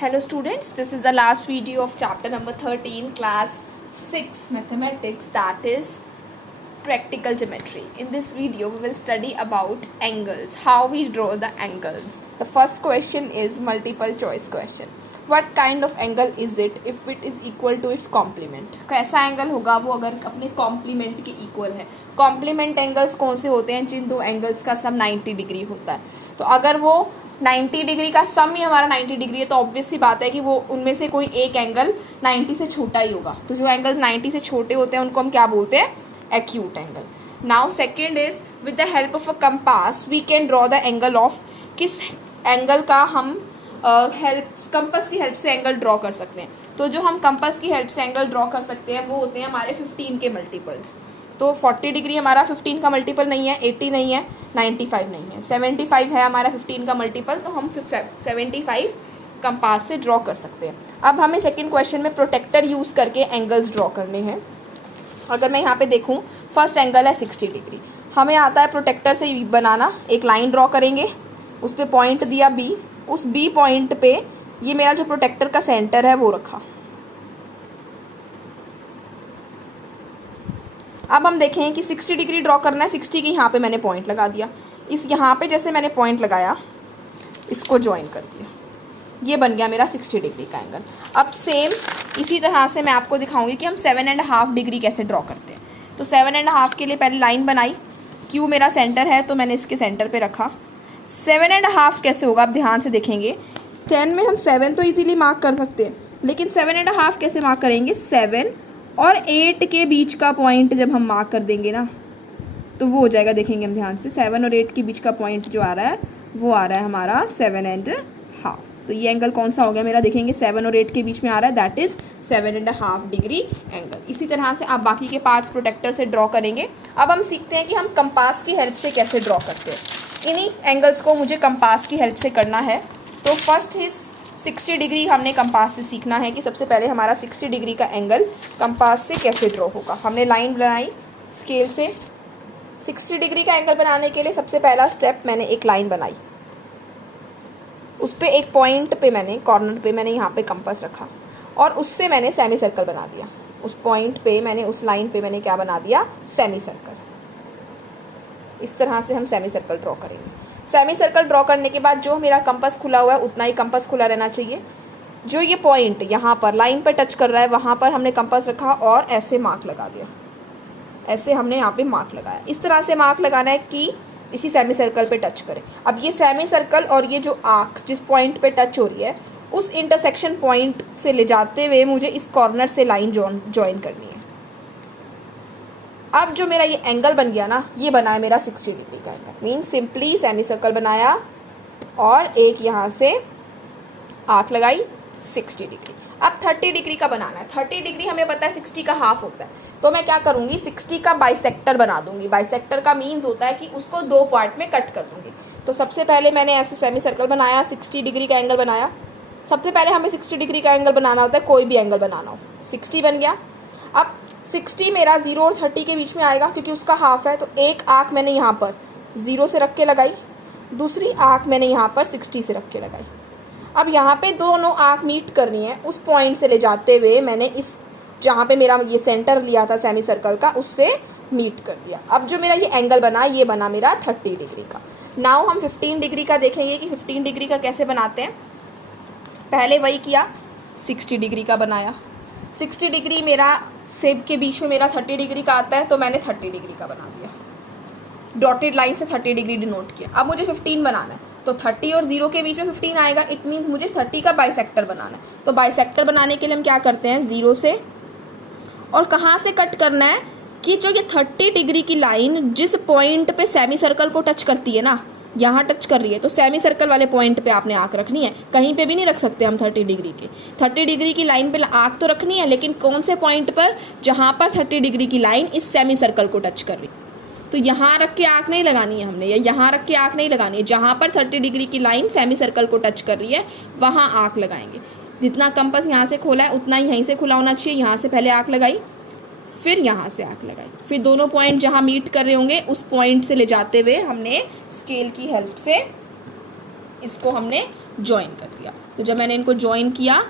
Hello students, this is the last video of chapter number 13, class 6 mathematics, that is practical geometry. In this video we will study about angles, how we draw the angles. The first question is multiple choice question. What kind of angle is it if it is equal to its complement? कैसा angle होगा वो अगर अपने complement के equal है. Complement angles कौन से होते हैं? जिन दो एंगल्स का सम 90 डिग्री होता है. तो अगर वो 90 डिग्री का सम ही हमारा 90 डिग्री है तो ऑब्वियस सी बात है कि वो उनमें से कोई एक एंगल 90 से छोटा ही होगा. तो जो एंगल्स 90 से छोटे होते हैं उनको हम क्या बोलते हैं? Acute angle. Now second is with the help of a compass we can draw the angle of. किस एंगल का हम कंपास की हेल्प से एंगल ड्रॉ कर सकते हैं? तो जो हम कंपास की हेल्प से एंगल ड्रॉ कर सकते हैं वो होते हैं हमारे 15 के मल्टीपल्स. तो 40 डिग्री हमारा 15 का मल्टीपल नहीं है, 80 नहीं है, 95 नहीं है, 75 है हमारा 15 का मल्टीपल. तो हम 75 कंपास से ड्रॉ कर सकते हैं. अब हमें सेकंड क्वेश्चन में प्रोटेक्टर यूज़ करके एंगल्स ड्रॉ करने हैं. अगर मैं यहाँ पे देखूँ, फर्स्ट एंगल है 60 डिग्री. हमें आता है प्रोटेक्टर से बनाना. एक लाइन ड्रॉ करेंगे, उस पर पॉइंट दिया बी. उस बी पॉइंट पे ये मेरा जो प्रोटेक्टर का सेंटर है वो रखा. अब हम देखें कि 60 डिग्री ड्रॉ करना है. 60 के यहाँ पे मैंने पॉइंट लगा दिया. इस यहाँ पे जैसे मैंने पॉइंट लगाया, इसको ज्वाइन कर दिया. ये बन गया मेरा 60 डिग्री का एंगल. अब सेम इसी तरह से मैं आपको दिखाऊंगी कि हम 7.5 डिग्री कैसे ड्रॉ करते हैं. तो 7.5 के लिए पहले लाइन बनाई. क्यू मेरा सेंटर है तो मैंने इसके सेंटर पे रखा. 7.5 कैसे होगा? आप ध्यान से देखेंगे. 10 में हम 7 तो इजीली मार्क कर सकते हैं, लेकिन 7.5 कैसे मार्क करेंगे? 7 और 8 के बीच का पॉइंट जब हम मार्क कर देंगे ना तो वो हो जाएगा. देखेंगे हम ध्यान से, 7 और 8 के बीच का पॉइंट जो आ रहा है वो आ रहा है हमारा 7.5. तो ये एंगल कौन सा हो गया मेरा? देखेंगे 7 और 8 के बीच में आ रहा है, दैट इज़ 7.5 डिग्री एंगल. इसी तरह से आप बाकी के पार्ट्स प्रोटेक्टर से ड्रॉ करेंगे. अब हम सीखते हैं कि हम कंपास की हेल्प से कैसे ड्रॉ करते हैं. इन्हीं एंगल्स को मुझे कंपास की हेल्प से करना है. तो फर्स्ट इज 60 डिग्री हमने कंपास से सीखना है कि सबसे पहले हमारा 60 डिग्री का एंगल कंपास से कैसे ड्रॉ होगा. हमने लाइन बनाई स्केल से. 60 डिग्री का एंगल बनाने के लिए सबसे पहला स्टेप, मैंने एक लाइन बनाई. उस पर एक पॉइंट पे मैंने कॉर्नर पे मैंने यहाँ पे कंपास रखा और उससे मैंने सेमी सर्कल बना दिया. उस पॉइंट पे मैंने, उस लाइन पे मैंने क्या बना दिया? Semi circle. इस तरह से हम सेमी सर्कल ड्रॉ करेंगे. सेमी सर्कल ड्रॉ करने के बाद जो मेरा कंपास खुला हुआ है उतना ही कंपास खुला रहना चाहिए. जो ये पॉइंट यहाँ पर लाइन पर टच कर रहा है वहाँ पर हमने कंपास रखा और ऐसे मार्क लगा दिया. ऐसे हमने यहाँ पे मार्क लगाया. इस तरह से मार्क लगाना है कि इसी सेमी सर्कल पे टच करें. अब ये सेमी सर्कल और ये जो आर्क जिस पॉइंट पे टच हो रही है उस इंटरसेक्शन पॉइंट से ले जाते हुए मुझे इस कॉर्नर से लाइन ज्वाइन करनी है. अब जो मेरा ये एंगल बन गया ना, ये बना है मेरा 60 डिग्री का angle. Mean simply semi circle बनाया और एक यहाँ से आर्क लगाई 60 डिग्री. अब 30 डिग्री का बनाना है. 30 डिग्री हमें पता है 60 का हाफ होता है. तो मैं क्या करूँगी? 60 का बाइसेक्टर बना दूंगी. बाइसेक्टर का मीन्स होता है कि उसको दो पार्ट में कट कर दूंगी. तो सबसे पहले मैंने ऐसे सेमी सर्कल बनाया, 60 डिग्री का एंगल बनाया. सबसे पहले हमें 60 डिग्री का एंगल बनाना होता है, कोई भी एंगल बनाना हो. 60 बन गया. अब 60 मेरा 0 और 30 के बीच में आएगा क्योंकि उसका हाफ है. तो एक आर्क मैंने यहाँ पर 0 से रख के लगाई, दूसरी आर्क मैंने यहाँ पर 60 से रख के लगाई. अब यहाँ पे दोनों आर्क मीट करनी है. उस पॉइंट से ले जाते हुए मैंने इस जहाँ पे मेरा ये सेंटर लिया था सेमी सर्कल का उससे मीट कर दिया. अब जो मेरा ये एंगल बना, ये बना मेरा 30 डिग्री का. नाउ हम 15 डिग्री का देखेंगे कि 15 डिग्री का कैसे बनाते हैं. पहले वही किया, 60 डिग्री का बनाया. 60 डिग्री मेरा सेब के बीच में मेरा 30 डिग्री का आता है तो मैंने 30 डिग्री का बना दिया. डॉटेड लाइन से 30 डिग्री डिनोट किया. अब मुझे 15 बनाना है तो 30 और 0 के बीच में 15 आएगा. इट मीन्स मुझे 30 का बाइसेक्टर बनाना है. तो बाइसेक्टर बनाने के लिए हम क्या करते हैं? 0 से और कहाँ से कट करना है कि जो ये 30 डिग्री की लाइन जिस पॉइंट पे सेमी सर्कल को टच करती है ना, यहाँ टच कर रही है, तो सेमी सर्कल वाले पॉइंट पे आपने आँख रखनी है. कहीं पे भी नहीं रख सकते हम 30 डिग्री के. 30 डिग्री की लाइन पे आँख तो रखनी है, लेकिन कौन से पॉइंट पर? जहाँ पर 30 डिग्री की लाइन इस सेमी सर्कल को टच कर रही. तो यहाँ रख के आँख नहीं लगानी है हमने, या यहाँ रख के आँख नहीं लगानी है. जहाँ पर 30 डिग्री की लाइन सेमी सर्कल को टच कर रही है वहाँ आँख लगाएंगे. जितना कंपास यहाँ से खोला है उतना ही यहीं से खुला होना चाहिए. यहाँ से पहले आँख लगाई, फिर यहाँ से आर्क लगाई, फिर दोनों पॉइंट जहाँ मीट कर रहे होंगे उस पॉइंट से ले जाते हुए हमने स्केल की हेल्प से इसको हमने ज्वाइन कर दिया। तो जब मैंने इनको ज्वाइन किया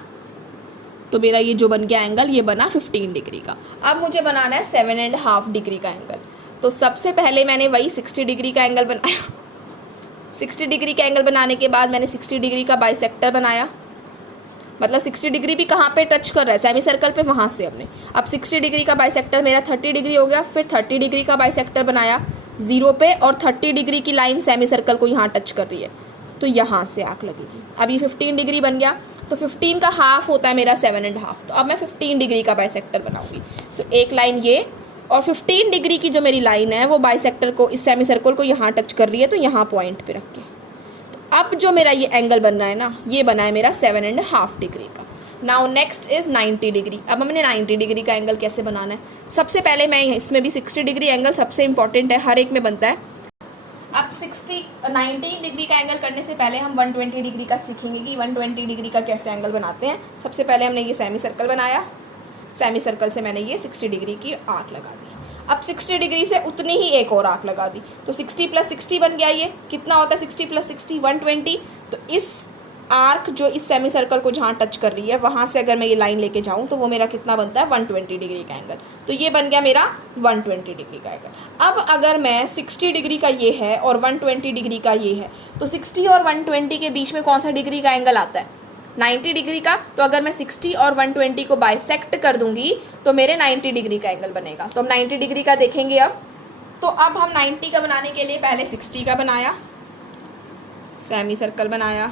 तो मेरा ये जो बन गया एंगल, ये बना 15 डिग्री का। अब मुझे बनाना है 7.5 डिग्री का एंगल। तो सबसे पहले मैंने वही 60 डिग्री का एंगल बनाया। 60 डिग्री का एंगल बनाने के बाद मैंने 60 डिग्री का बाइसेक्टर बनाया। मतलब 60 डिग्री भी कहाँ पे टच कर रहा है, सेमी सर्कल पे, वहाँ से हमने। अब 60 डिग्री का बाइसेक्टर मेरा 30 डिग्री हो गया। फिर 30 डिग्री का बाइसेक्टर बनाया 0 पे, और 30 डिग्री की लाइन सेमी सर्कल को यहाँ टच कर रही है, तो यहाँ से आर्क लगेगी। अब ये 15 डिग्री बन गया। तो 15 का हाफ होता है मेरा 7.5। तो अब मैं 15 डिग्री का बाइसेक्टर बनाऊंगी। तो एक लाइन ये, और 15 डिग्री की जो मेरी लाइन है वो बाइसेक्टर को, इस सेमी सर्कल को यहाँ टच कर रही है, तो यहाँ पॉइंट पे रख के। तो अब जो मेरा ये एंगल बन रहा है ना, ये बना है मेरा 7.5 डिग्री का। Now next is 90 degree. अब हमने 90 डिग्री का एंगल कैसे बनाना है, सबसे पहले मैं इसमें भी 60 डिग्री एंगल सबसे इंपॉर्टेंट है, हर एक में बनता है। अब 90 डिग्री का एंगल करने से पहले हम 120 डिग्री का सीखेंगे कि 120 डिग्री का कैसे एंगल बनाते हैं। सबसे पहले हमने ये सेमी सर्कल बनाया, सेमी सर्कल से मैंने ये 60 डिग्री की आर्क लगा दी। अब 60 डिग्री से उतनी ही एक और आर्क लगा दी, तो 60 + 60 बन गया। ये कितना होता है 60 + 60? 120। तो इस आर्क जो इस सेमी सर्कल को जहाँ टच कर रही है, वहाँ से अगर मैं ये लाइन लेके जाऊँ तो वो मेरा कितना बनता है 120 डिग्री का एंगल। तो ये बन गया मेरा 120 डिग्री का एंगल। अब अगर मैं 60 डिग्री का ये है और 120 डिग्री का ये है, तो 60 और 120 के बीच में कौन सा डिग्री का एंगल आता है? 90 डिग्री का। तो अगर मैं 60 और 120 को बाइसेक्ट कर दूंगी तो मेरे 90 डिग्री का एंगल बनेगा। तो हम 90 डिग्री का देखेंगे अब। तो अब हम 90 का बनाने के लिए पहले 60 का बनाया, सेमी सर्कल बनाया,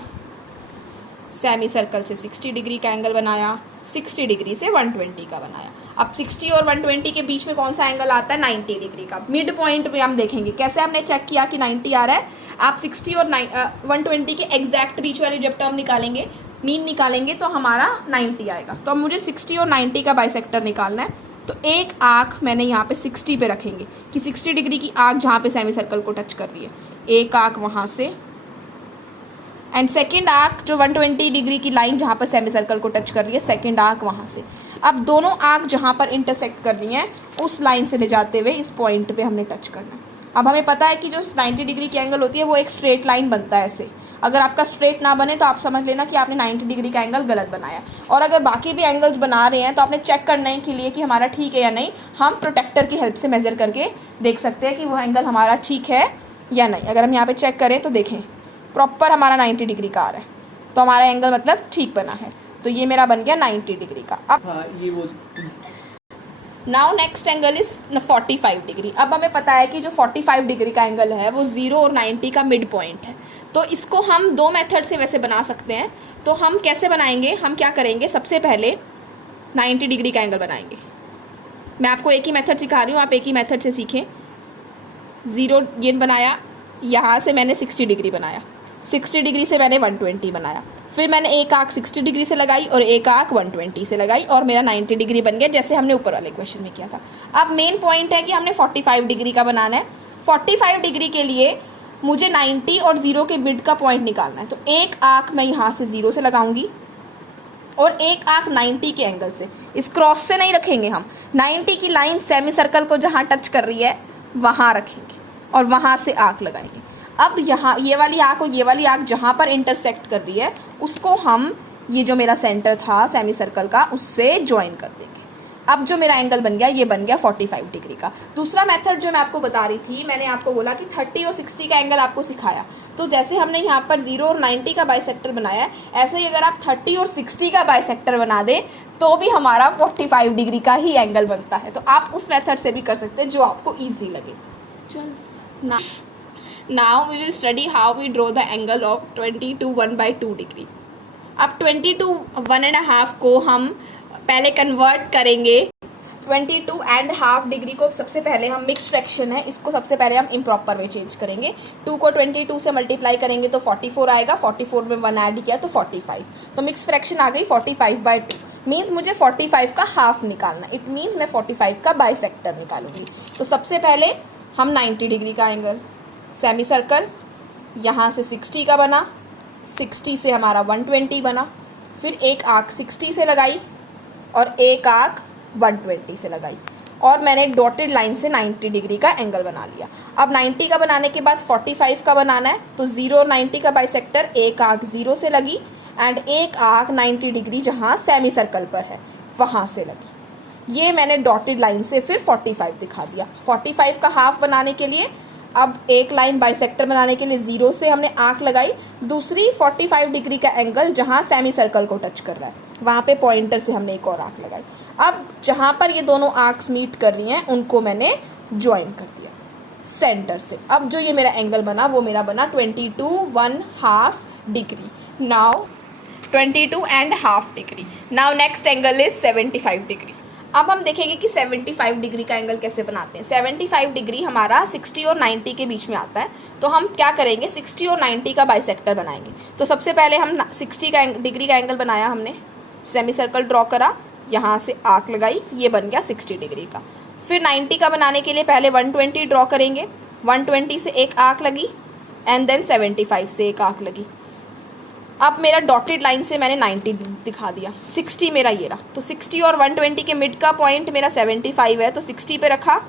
सेमी सर्कल से 60 डिग्री का एंगल बनाया, 60 डिग्री से 120 का बनाया। अब 60 और 120 के बीच में कौन सा एंगल आता है? 90 डिग्री का। मिड पॉइंट पे हम देखेंगे कैसे हमने चेक किया कि 90 आ रहा है। आप 60 और 120 के एग्जैक्ट बीच वाले जब टर्म निकालेंगे, मीन निकालेंगे, तो हमारा 90 आएगा। तो अब मुझे 60 और 90 का बाइसेक्टर निकालना है। तो एक आँख मैंने यहाँ पे 60 पे रखेंगे कि 60 डिग्री की आँख जहाँ पे सेमी सर्कल को टच कर रही है, एक आँख वहाँ से, एंड सेकेंड आर्क जो 120 डिग्री की लाइन जहाँ पर सेमी सर्कल को टच कर रही है, सेकेंड आर्क वहाँ से। अब दोनों आर्क जहाँ पर इंटरसेक्ट कर रही हैं, उस लाइन से ले जाते हुए इस पॉइंट पे हमने टच करना है। अब हमें पता है कि जो 90 डिग्री की एंगल होती है वो एक स्ट्रेट लाइन बनता है ऐसे। अगर आपका स्ट्रेट ना बने तो आप समझ लेना कि आपने 90 डिग्री का एंगल गलत बनाया। और अगर बाकी भी एंगल्स बना रहे हैं तो आपने चेक करने के लिए कि हमारा ठीक है या नहीं, हम प्रोटेक्टर की हेल्प से मेज़र करके देख सकते हैं कि वो एंगल हमारा ठीक है या नहीं। अगर हम यहाँ पर चेक करें तो देखें प्रॉपर हमारा 90 डिग्री का आ रहा है, तो हमारा एंगल मतलब ठीक बना है। तो ये मेरा बन गया 90 डिग्री का। अब ये वो now next angle is 45 degree. अब हमें पता है कि जो 45 डिग्री का एंगल है वो 0 और 90 का मिड पॉइंट है। तो इसको हम दो मेथड से वैसे बना सकते हैं। तो हम कैसे बनाएंगे, हम क्या करेंगे, सबसे पहले 90 डिग्री का एंगल बनाएंगे। मैं आपको एक ही मेथड सिखा रही हूँ, आप एक ही मेथड से सीखें। 0 ये बनाया, यहाँ से मैंने 60 डिग्री बनाया, 60 डिग्री से मैंने 120 बनाया, फिर मैंने एक आर्क 60 डिग्री से लगाई और एक आर्क 120 से लगाई, और मेरा 90 डिग्री बन गया, जैसे हमने ऊपर वाले क्वेश्चन में किया था। अब मेन पॉइंट है कि हमने 45 डिग्री का बनाना है। 45 डिग्री के लिए मुझे 90 और 0 के मिड का पॉइंट निकालना है। तो एक आर्क मैं यहाँ से 0 से लगाऊंगी और एक आर्क 90 के एंगल से, इस क्रॉस से नहीं रखेंगे हम, 90 की लाइन सेमी सर्कल को जहाँ टच कर रही है वहाँ रखेंगे और वहाँ से आर्क लगाएंगे। अब यहाँ ये वाली आर्क और ये वाली आर्क जहाँ पर इंटरसेक्ट कर रही है उसको हम, ये जो मेरा सेंटर था सेमी सर्कल का, उससे ज्वाइन कर देंगे। अब जो मेरा एंगल बन गया, ये बन गया 45 डिग्री का। दूसरा मेथड जो मैं आपको बता रही थी, मैंने आपको बोला कि 30 और 60 का एंगल आपको सिखाया। तो जैसे हमने यहाँ पर 0 और 90 का बाइसेक्टर बनाया है, ऐसे ही अगर आप 30 और 60 का बाइसेक्टर बना दें तो भी हमारा 45 डिग्री का ही एंगल बनता है। तो आप उस मेथड से भी कर सकते हैं जो आपको ईजी लगे। चलो now we will study how we draw the angle of 20 to 1/2 degree. अब 20 to 1.5 को हम पहले कन्वर्ट करेंगे। 22.5 डिग्री को सबसे पहले हम मिक्स फ्रैक्शन है, इसको सबसे पहले हम इम्प्रॉपर में चेंज करेंगे। 2 को 22 से मल्टीप्लाई करेंगे तो 44 आएगा, 44 में 1 ऐड किया तो 45। तो मिक्स फ्रैक्शन आ गई 45/2, मीन्स मुझे 45 का हाफ निकालना। इट मीन्स मैं 45 का बाइसेक्टर निकालूंगी। तो सबसे पहले हम 90 डिग्री का एंगल, सेमी सर्कल यहाँ से 60 का बना, 60 से हमारा 120 बना, फिर एक आर्क 60 से लगाई और एक आर्क 120 से लगाई। और मैंने डॉटेड लाइन से 90 डिग्री का एंगल बना लिया। अब 90 का बनाने के बाद 45 का बनाना है, तो 0 और 90 का बाइसेक्टर, एक आर्क 0 से लगी एंड एक आर्क 90 डिग्री जहाँ सेमी सर्कल पर है वहाँ से लगी। ये मैंने डॉटेड लाइन से फिर 45 दिखा दिया। 45 का हाफ बनाने के लिए अब एक लाइन बाइसेक्टर बनाने के लिए 0 से हमने आर्क लगाई, दूसरी 45 डिग्री का एंगल जहाँ सेमी सर्कल को टच कर रहा है वहाँ पे पॉइंटर से हमने एक और आर्क लगाई। अब जहाँ पर ये दोनों आर्क्स मीट कर रही हैं उनको मैंने ज्वाइन कर दिया सेंटर से। अब जो ये मेरा एंगल बना वो मेरा बना 22.5 degree. Now 22.5 degree. Now next angle is 75 degree. अब हम देखेंगे कि 75 डिग्री का एंगल कैसे बनाते हैं। 75 डिग्री हमारा 60 और 90 के बीच में आता है, तो हम क्या करेंगे 60 और 90 का बाइसेक्टर बनाएंगे। तो सबसे पहले हम 60 का डिग्री का एंगल बनाया, हमने सेमी सर्कल ड्रॉ करा, यहाँ से आर्क लगाई, ये बन गया 60 डिग्री का। फिर 90 का बनाने के लिए पहले 120 ड्रॉ करेंगे, 120 से एक आर्क लगी एंड देन 75 से एक आर्क लगी। अब मेरा डॉटेड लाइन से मैंने 90 दिखा दिया, 60 मेरा ये रहा। तो 60 और 120 के मिड का पॉइंट मेरा 75 है, तो 60 पे रखा,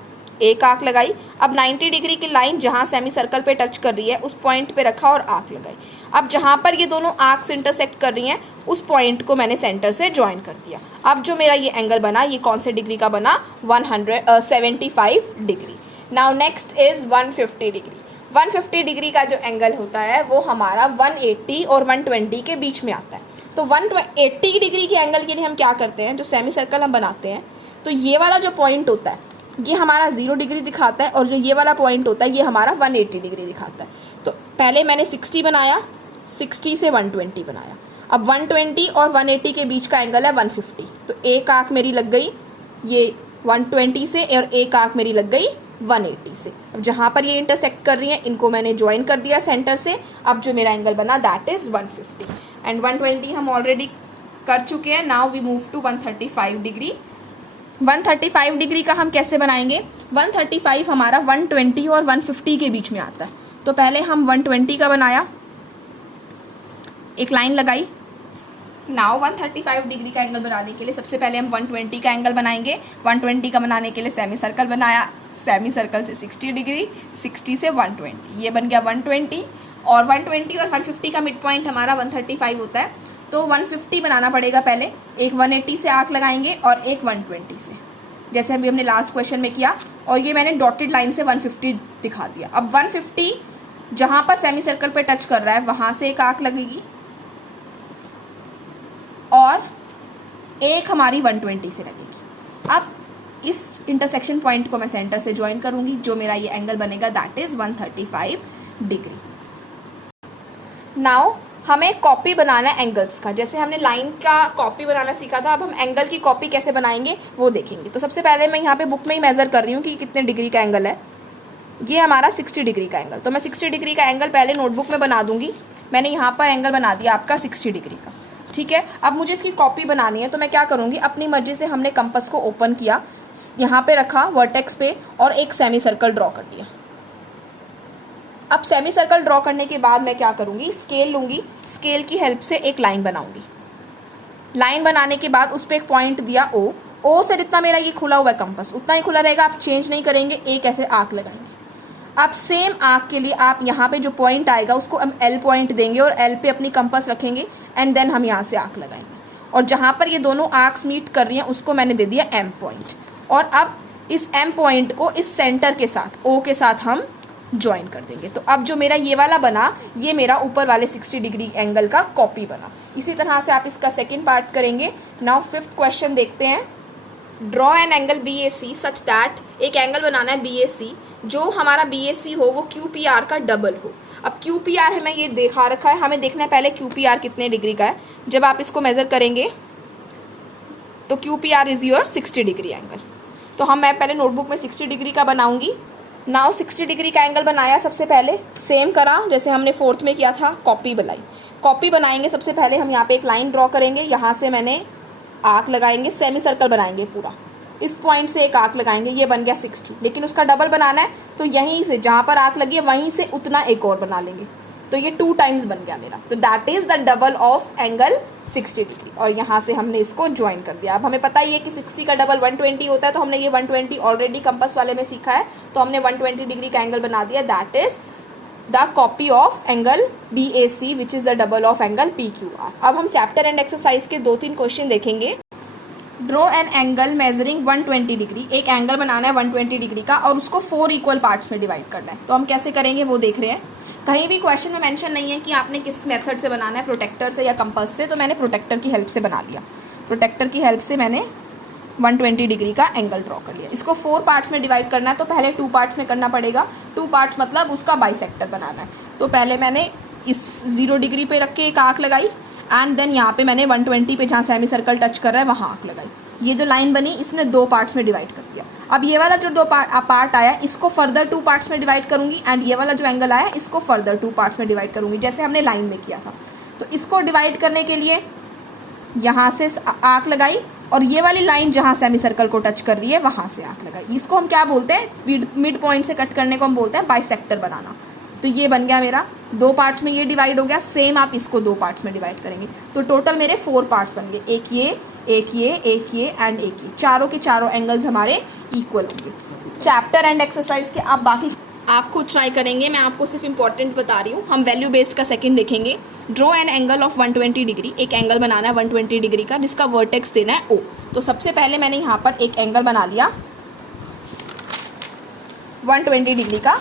एक आर्क लगाई। अब 90 डिग्री की लाइन जहाँ सेमी सर्कल पे टच कर रही है उस पॉइंट पे रखा और आर्क लगाई। अब जहाँ पर ये दोनों आर्क्स इंटरसेक्ट कर रही हैं उस पॉइंट को मैंने सेंटर से ज्वाइन कर दिया। अब जो मेरा ये एंगल बना ये कौन से डिग्री का बना, 175 degree. Now next is 150 degree. 150 degree का जो एंगल होता है वो हमारा 180 और 120 के बीच में आता है। तो 180 डिग्री के एंगल के लिए हम क्या करते हैं, जो सेमी सर्कल हम बनाते हैं तो ये वाला जो पॉइंट होता है ये हमारा 0 डिग्री दिखाता है और जो ये वाला पॉइंट होता है ये हमारा 180 डिग्री दिखाता है। तो पहले मैंने 60 बनाया, 60 से 120 बनाया। अब 120 और 180 के बीच का एंगल है 150, तो एक आंख मेरी लग गई ये 120 से और एक आंख मेरी लग गई 180 से। अब जहाँ पर ये इंटरसेक्ट कर रही हैं इनको मैंने ज्वाइन कर दिया सेंटर से। अब जो मेरा एंगल बना दैट इज़ 150 एंड 120 हम ऑलरेडी कर चुके हैं। Now we move to 135 degree. 135 degree का हम कैसे बनाएंगे, 135 हमारा 120 और 150 के बीच में आता है। तो पहले हम 120 का बनाया, एक लाइन लगाई। नाउ 135 डिग्री का एंगल बनाने के लिए सबसे पहले हम 120 का एंगल बनाएंगे। 120 का बनाने के लिए सेमी सर्कल बनाया, सेमी सर्कल से 60 डिग्री, 60 से 120, ये बन गया 120। और 120 और 150 का मिड पॉइंट हमारा 135 होता है, तो 150 बनाना पड़ेगा। पहले एक 180 से आर्क लगाएंगे और एक 120 से, जैसे अभी हमने लास्ट क्वेश्चन में किया। और ये मैंने डॉटेड लाइन से 150 दिखा दिया। अब 150 जहाँ पर सेमी सर्कल पे टच कर रहा है वहाँ से एक आर्क लगेगी और एक हमारी 120 से लगेगी। अब इस इंटरसेक्शन पॉइंट को मैं सेंटर से ज्वाइन करूँगी, जो मेरा ये एंगल बनेगा दैट इज़ 135 डिग्री। नाउ हमें कॉपी बनाना है एंगल्स का। जैसे हमने लाइन का कॉपी बनाना सीखा था, अब हम एंगल की कॉपी कैसे बनाएंगे वो देखेंगे। तो सबसे पहले मैं यहाँ पे बुक में ही मेज़र कर रही हूँ कि कितने डिग्री का एंगल है। ये हमारा 60 डिग्री का एंगल, तो मैं 60 डिग्री का एंगल पहले नोटबुक में बना दूंगी। मैंने यहाँ पर एंगल बना दिया आपका 60 डिग्री का, ठीक है। अब मुझे इसकी कॉपी बनानी है, तो मैं क्या करूँगी, अपनी मर्जी से हमने कंपास को ओपन किया, यहाँ पे रखा वर्टेक्स पे और एक सेमी सर्कल ड्रॉ कर दिया। अब सेमी सर्कल ड्रॉ करने के बाद मैं क्या करूँगी, स्केल लूँगी, स्केल की हेल्प से एक लाइन बनाऊँगी। लाइन बनाने के बाद उस पर एक पॉइंट दिया ओ से जितना मेरा ये खुला हुआ है कंपास उतना ही खुला रहेगा, आप चेंज नहीं करेंगे। एक ऐसे आर्क लगाएंगे। अब सेम आर्क के लिए आप यहाँ पे जो पॉइंट आएगा उसको हम एल पॉइंट देंगे और एल पे अपनी कंपास रखेंगे एंड देन हम यहाँ से आर्क लगाएंगे। और जहाँ पर ये दोनों आर्क्स मीट कर रही हैं उसको मैंने दे दिया एम पॉइंट। और अब इस एम पॉइंट को इस सेंटर के साथ ओ के साथ हम ज्वाइन कर देंगे। तो अब जो मेरा ये वाला बना ये मेरा ऊपर वाले 60 डिग्री एंगल का कॉपी बना। इसी तरह से आप इसका सेकेंड पार्ट करेंगे। नाउ 5th क्वेश्चन देखते हैं। Draw an angle B A C such that, एक एंगल बनाना है बी ए सी, जो हमारा बी ए सी हो वो क्यू पी आर का डबल हो। अब क्यू पी आर हमें ये देखा रखा है, हमें देखना है पहले क्यू पी आर कितने डिग्री का है। जब आप इसको मेज़र करेंगे तो Q P R is your 60 degree angle. तो मैं पहले नोटबुक में 60 डिग्री का बनाऊंगी। नाउ 60 डिग्री का एंगल बनाया, सबसे पहले सेम करा जैसे हमने 4th में किया था, कॉपी बनाई। कॉपी बनाएंगे, सबसे पहले हम यहाँ पे एक लाइन ड्रॉ करेंगे, यहाँ से मैंने आर्क लगाएंगे, सेमी सर्कल बनाएंगे पूरा, इस पॉइंट से एक आर्क लगाएंगे, ये बन गया 60। लेकिन उसका डबल बनाना है तो यहीं से जहाँ पर आर्क लगी है वहीं से उतना एक और बना लेंगे, तो ये 2 टाइम्स बन गया मेरा, तो that is the double of angle 60 degree. और यहाँ से हमने इसको ज्वाइन कर दिया। अब हमें पता ही है कि 60 का डबल 120 होता है, तो हमने ये 120 ऑलरेडी कंपास वाले में सीखा है, तो हमने 120 डिग्री का एंगल बना दिया। That is the copy of angle BAC which is the double of angle PQR। अब हम चैप्टर एंड एक्सरसाइज के 2-3 क्वेश्चन देखेंगे। Draw an angle measuring 120 degree, एक एंगल बनाना है 120 डिग्री का और उसको 4 इक्वल पार्ट्स में डिवाइड करना है। तो हम कैसे करेंगे वो देख रहे हैं। कहीं भी क्वेश्चन में मेंशन नहीं है कि आपने किस मेथड से बनाना है, प्रोटेक्टर से या कंपास से, तो मैंने प्रोटेक्टर की हेल्प से बना लिया। प्रोटेक्टर की हेल्प से मैंने 120 डिग्री का एंगल ड्रॉ कर लिया। इसको 4 पार्ट्स में डिवाइड करना है, तो पहले 2 पार्ट्स में करना पड़ेगा। 2 पार्ट्स मतलब उसका बाइसेक्टर बनाना है। तो पहले मैंने इस 0 डिग्री पे रख के एक आर्क लगाई एंड देन यहाँ पे मैंने 120 पे जहाँ सेमी सर्कल टच कर रहा है वहाँ आर्क लगाई। ये जो लाइन बनी इसने 2 पार्ट्स में डिवाइड कर दिया। अब ये वाला जो 2 पार्ट आया इसको फर्दर 2 पार्ट्स में डिवाइड करूँगी एंड ये वाला जो एंगल आया इसको फर्दर 2 पार्ट्स में डिवाइड करूँगी, जैसे हमने लाइन में किया था। तो इसको डिवाइड करने के लिए यहाँ से आर्क लगाई और ये वाली लाइन जहाँ सेमी सर्कल को टच कर रही है वहाँ से आर्क लगाई। इसको हम क्या बोलते हैं, मिड पॉइंट से कट करने को हम बोलते हैं बाइसेक्टर बनाना। तो ये बन गया मेरा 2 पार्ट्स में ये डिवाइड हो गया। सेम आप इसको 2 पार्ट्स में डिवाइड करेंगे तो टोटल मेरे 4 पार्ट्स बन गए, एक ये, एक ये, एक ये एंड एक ये। चारों के चारों एंगल्स हमारे इक्वल होंगे। चैप्टर एंड एक्सरसाइज के आप बाकी आप खुद ट्राई करेंगे, मैं आपको सिर्फ इंपॉर्टेंट बता रही हूँ। हम वैल्यू बेस्ड का सेकंड देखेंगे। Draw an angle of 120 degree, एक एंगल बनाना है 120 डिग्री का जिसका वर्टेक्स देना है O। तो सबसे पहले मैंने यहाँ पर एक एंगल बना लिया 120 डिग्री का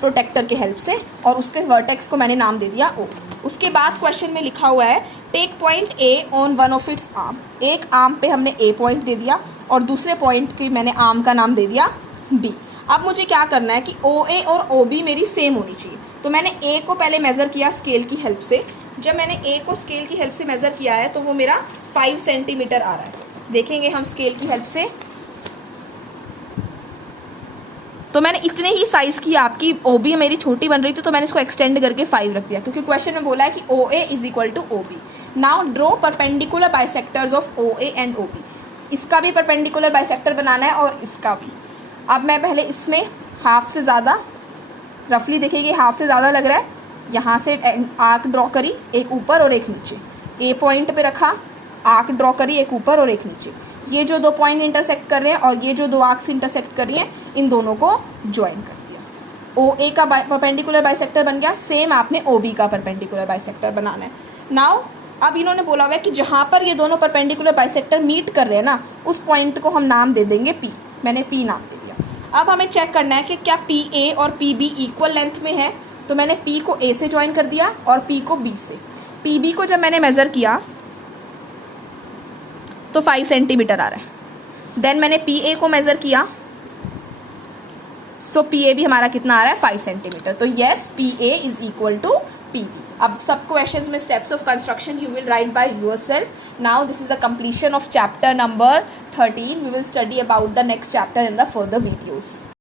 प्रोटेक्टर के हेल्प से और उसके वर्टेक्स को मैंने नाम दे दिया O। उसके बाद क्वेश्चन में लिखा हुआ है take point A on one of its arm. एक आर्म पे हमने A पॉइंट दे दिया और दूसरे पॉइंट की मैंने आर्म का नाम दे दिया B। अब मुझे क्या करना है कि OA और OB मेरी सेम होनी चाहिए। तो मैंने A को पहले मेज़र किया स्केल की हेल्प से। जब मैंने A को स्केल की हेल्प से मेज़र किया है तो वो मेरा 5 सेंटीमीटर आ रहा है। देखेंगे हम स्केल की हेल्प से, तो मैंने इतने ही साइज़ की, आपकी OB मेरी छोटी बन रही थी तो मैंने इसको एक्सटेंड करके 5 रख दिया क्योंकि क्वेश्चन में बोला है कि OA is equal to OB। Now draw perpendicular bisectors of OA and OB। इसका भी परपेंडिकुलर बाइसेक्टर बनाना है और इसका भी। अब मैं पहले इसमें हाफ से ज़्यादा, रफली देखिए हाफ से ज़्यादा लग रहा है, यहाँ से आर्क ड्रॉ करी, एक ऊपर और एक नीचे। A पॉइंट पे रखा, आर्क ड्रॉ करी, एक ऊपर और एक नीचे। ये जो 2 पॉइंट इंटरसेक्ट कर रहे हैं और ये जो 2 आर्क्स इंटरसेक्ट कर रही हैं, इन दोनों को ज्वाइन कर दिया। OA का परपेंडिकुलर बाइसेक्टर बन गया। सेम आपने OB का परपेंडिकुलर बाइसेक्टर बनाना है। नाउ अब इन्होंने बोला हुआ है कि जहाँ पर ये दोनों परपेंडिकुलर बाइसेक्टर मीट कर रहे हैं ना, उस पॉइंट को हम नाम दे देंगे P। मैंने P नाम दे दिया। अब हमें चेक करना है कि क्या PA और PB इक्वल लेंथ में है। तो मैंने P को A से ज्वाइन कर दिया और P को B से। PB को जब मैंने मेज़र किया तो 5 सेंटीमीटर आ रहा है। देन मैंने PA को मेज़र किया, सो PA भी हमारा कितना आ रहा है 5 सेंटीमीटर। तो yes PA is equal to PB। अब सब क्वेश्चंस में steps of construction you will write by yourself. Now this is a completion of chapter number 13। We will study about the next chapter in the further videos.